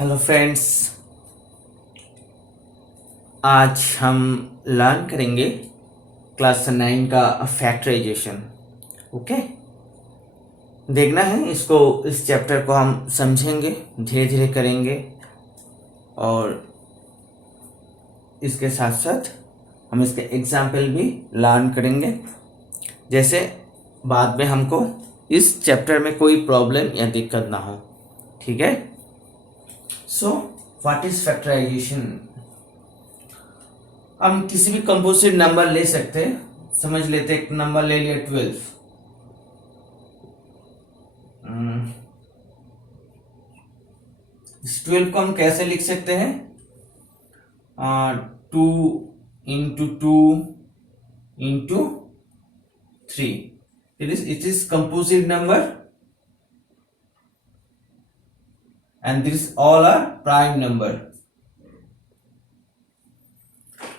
Hello friends, आज हम learn करेंगे क्लास 9 का फैक्टराइजेशन। ओके, देखना है इसको, इस चैप्टर को हम समझेंगे, धीरे धीरे करेंगे और इसके साथ साथ हम इसके एग्जाम्पल भी लर्न करेंगे, जैसे बाद में हमको इस चैप्टर में कोई प्रॉब्लम या दिक्कत ना हो। ठीक है। So what is factorization? हम किसी भी कंपोजिट नंबर ले सकते हैं। समझ लेते, एक नंबर ले लिया 12। इस 12 को हम कैसे लिख सकते हैं? 2 into 2 into 3। It is composite number and this all are prime number.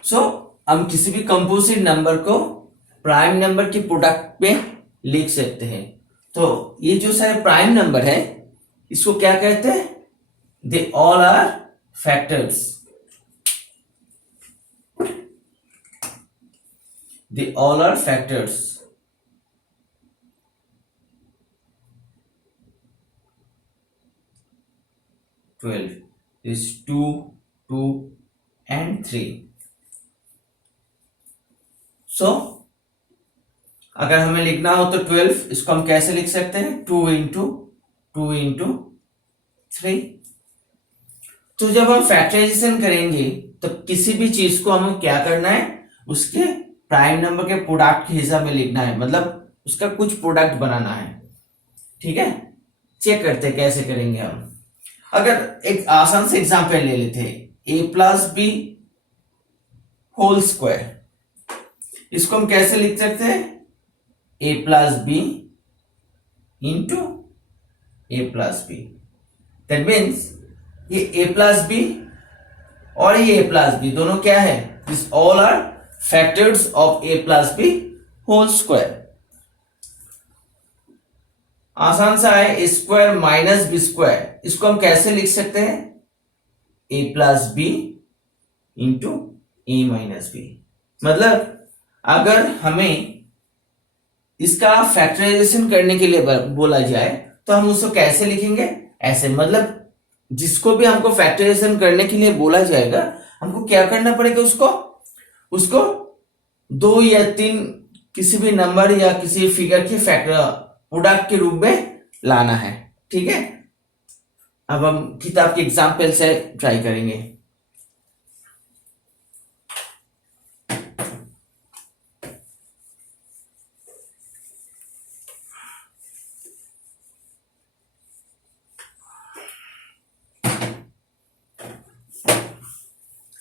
So हम किसी भी कंपोजिट नंबर को प्राइम नंबर के प्रोडक्ट में लिख सकते हैं। तो ये जो सारे प्राइम नंबर है, इसको क्या कहते हैं? They all are factors. They all are factors. is 2, 2 and 3. So अगर हमें लिखना हो तो 12, इसको हम कैसे लिख सकते हैं? 2 इंटू 2 इंटू 3। तो जब हम फैक्टराइजेशन करेंगे तो किसी भी चीज को हमें क्या करना है? उसके प्राइम नंबर के प्रोडक्ट के हिसाब में लिखना है, मतलब उसका कुछ प्रोडक्ट बनाना है। ठीक है, चेक करते हैं कैसे करेंगे हम। अगर एक आसान से एग्जांपल ले लेते हैं, a plus B whole square. इसको हम कैसे लिख सकते हैं? a plus B into A plus B. That means ये a प्लस बी और ये a प्लस बी दोनों क्या है? This all are factors of a plus B whole square. आसान सा है, A square minus B square. इसको हम कैसे लिख सकते हैं? A plus B into A minus B. मतलब अगर हमें इसका फैक्टराइजेशन करने के लिए बोला जाए तो हम उसको कैसे लिखेंगे? ऐसे। मतलब जिसको भी हमको फैक्टराइजेशन करने के लिए बोला जाएगा, हमको क्या करना पड़ेगा? उसको 2 या 3 किसी भी नंबर या किसी फिगर के फैक्टर प्रोडक्ट के रूप में लाना है। ठीक है, अब हम किताब के एग्जाम्पल से ट्राई करेंगे।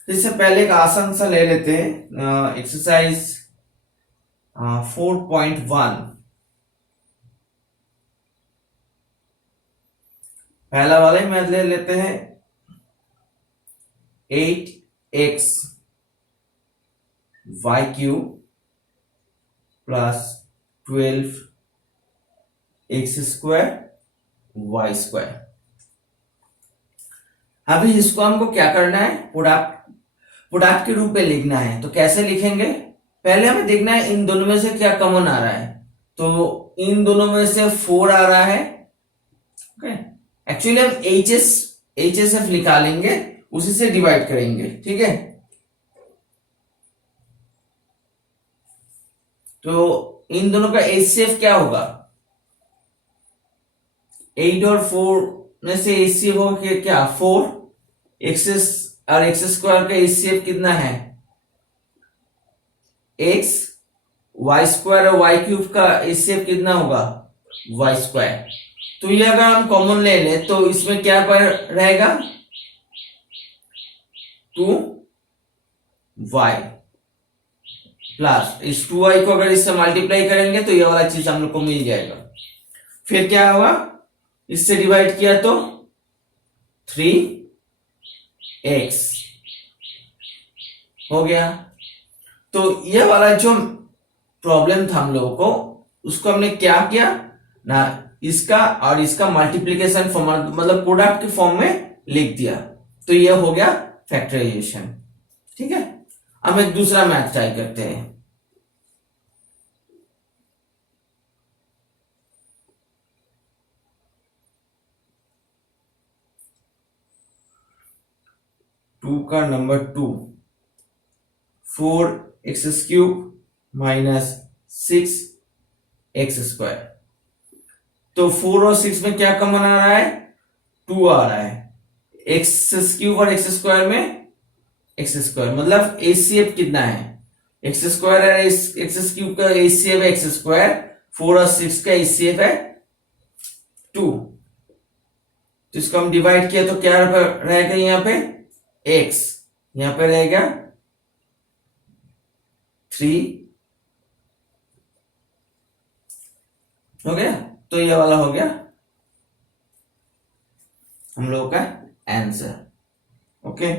इससे पहले एक आसान सा ले लेते हैं, एक्सरसाइज 4.1। पहला वाले में ले लेते हैं 8x y cube plus 12x square y square. अभी इसको हमको क्या करना है? प्रोडक्ट के रूप में लिखना है। तो कैसे लिखेंगे? पहले हमें देखना है इन दोनों में से क्या कॉमन आ रहा है। तो इन दोनों में से 4 आ रहा है। ओके, एक्चुअली हम HSF निकालेंगे, उसी से डिवाइड करेंगे। ठीक है, तो इन दोनों का HCF क्या होगा? 8 और 4 में से HCF होगा क्या? 4। एक्स और एक्स स्क्वायर का HCF कितना है? x। y स्क्वायर और y क्यूब का HCF कितना होगा? y square. तो ये अगर हम कॉमन ले लें तो इसमें क्या रहेगा? 2y प्लस इस 2y को अगर इससे मल्टीप्लाई करेंगे तो ये वाला चीज हम लोग को मिल जाएगा। फिर क्या होगा? इससे डिवाइड किया तो 3x हो गया। तो ये वाला जो प्रॉब्लम था हम लोगों को, उसको हमने क्या किया ना, इसका और इसका मल्टीप्लीकेशन फॉर्म, मतलब प्रोडक्ट के फॉर्म में लिख दिया। तो ये हो गया फैक्टराइजेशन। ठीक है, अब एक दूसरा मैथ ट्राई करते हैं। टू का नंबर 2, 4x³ माइनस 6x²। तो 4 और 6 में क्या कॉमन आ रहा है? 2 आ रहा है। x³ और x² में x², मतलब एचसीएफ कितना है? x² और x³ का एचसीएफ है x², 4 और 6 का एचसीएफ है 2। तो इसको हम डिवाइड किया तो क्या रहेगा यहाँ पे? x, यहाँ पे रहेगा 3। हो गया, तो ये वाला हो गया हम लोगों का आंसर। ओके,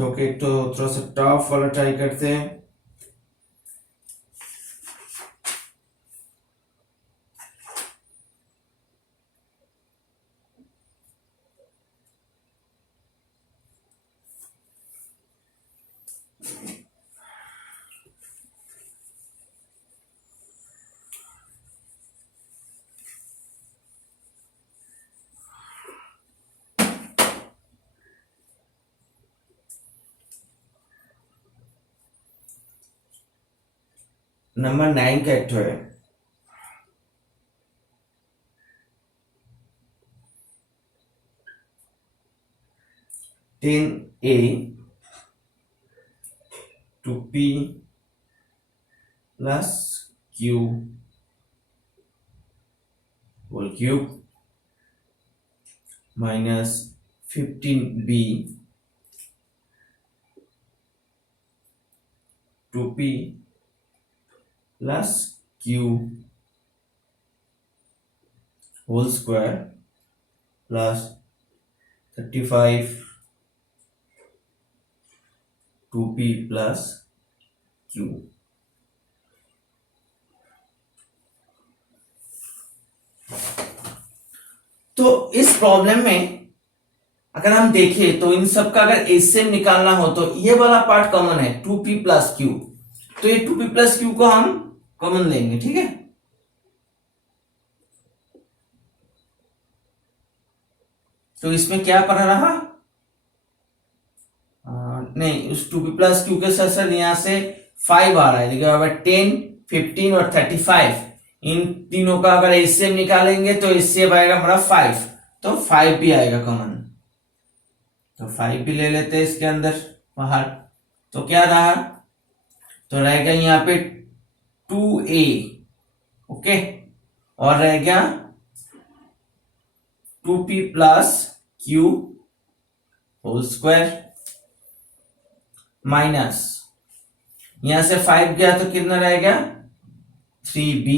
ओके, तो थोड़ा सा टफ वाला ट्राई करते हैं। नंबर 9 का एक है, (10a to p plus q whole cube minus 15b to p plus q whole square plus 35 to p plus q। तो इस प्रॉब्लम में अगर हम देखें तो इन सब का अगर एचसीएम निकालना हो तो ये वाला पार्ट कॉमन है 2p प्लस क्यू, तो ये 2p प्लस क्यू को हम कॉमन लेंगे। ठीक है, तो इसमें क्या पड़ा रहा? नहीं, उस 2p प्लस क्यू के साथ साथ यहां से 5 आ रहा है, देखिए 10, 15 और 35, इन तीनों का अगर एचसीएम निकालेंगे तो एचसीएफ आएगा हमारा 5, तो 5 भी आएगा कॉमन, तो 5 भी ले लेते हैं इसके अंदर बाहर। तो क्या रहा? तो रहेगा यहाँ पे 2a, ओके, और रह गया 2p plus Q whole square minus, यहां से 5 गया तो कितना रहेगा? 3b,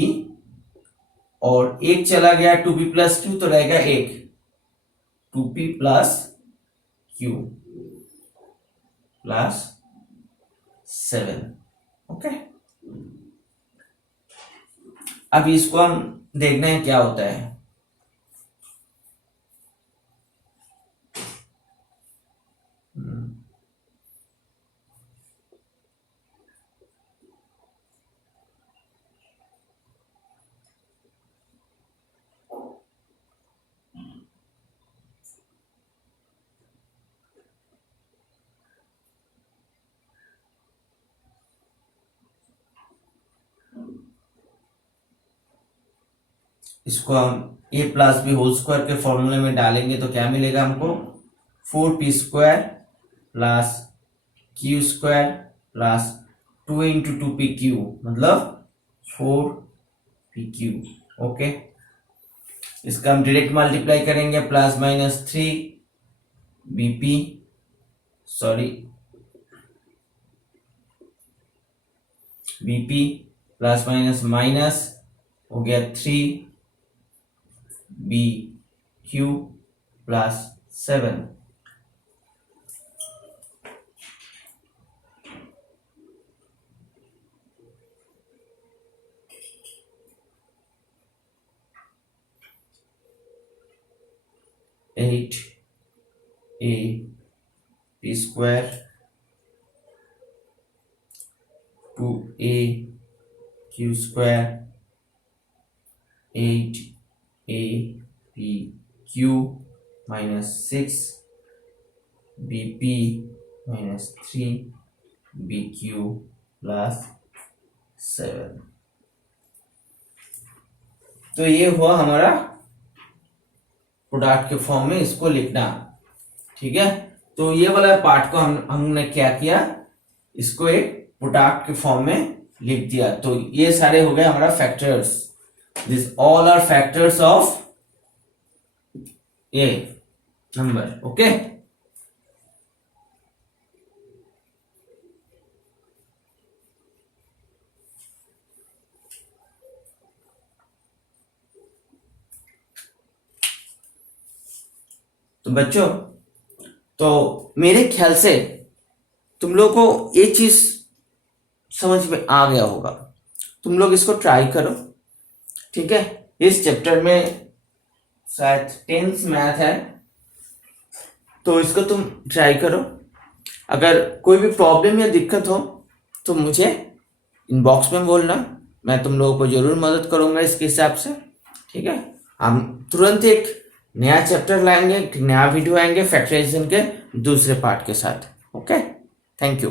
और एक चला गया 2p प्लस क्यू तो रहेगा 1, 2p plus Q plus 7। Okay, अब इसको हम देखना है क्या होता है। इसको हम a plus B whole square के फॉर्मूले में डालेंगे तो क्या मिलेगा हमको? 4p² plus q² plus 2 into 2pq, मतलब 4pq। ओके, इसका हम डायरेक्ट मल्टीप्लाई करेंगे, plus minus 3bp, sorry bp plus minus minus हो गया 3bq plus 7। 8ab² 2aq² 8abq minus 6bp minus 3bq plus 7। तो ये हुआ हमारा प्रोडक्ट के फॉर्म में इसको लिखना। ठीक है, तो ये वाला पार्ट को हमने क्या किया, इसको एक प्रोडक्ट के फॉर्म में लिख दिया। तो ये सारे हो गए हमारा factors, this all are factors of a number. Okay, तो बच्चों, तो मेरे ख्याल से तुम लोग को ये चीज समझ में आ गया होगा। तुम लोग इसको ट्राई करो। ठीक है, इस चैप्टर में शायद 10th मैथ है, तो इसको तुम ट्राई करो। अगर कोई भी प्रॉब्लम या दिक्कत हो तो मुझे इनबॉक्स में बोलना, मैं तुम लोगों को जरूर मदद करूंगा इसके हिसाब से। ठीक है, हम तुरंत एक नया चैप्टर लाएंगे, एक नया वीडियो आएंगे फैक्टराइजेशन के दूसरे पार्ट के साथ। Okay, thank you.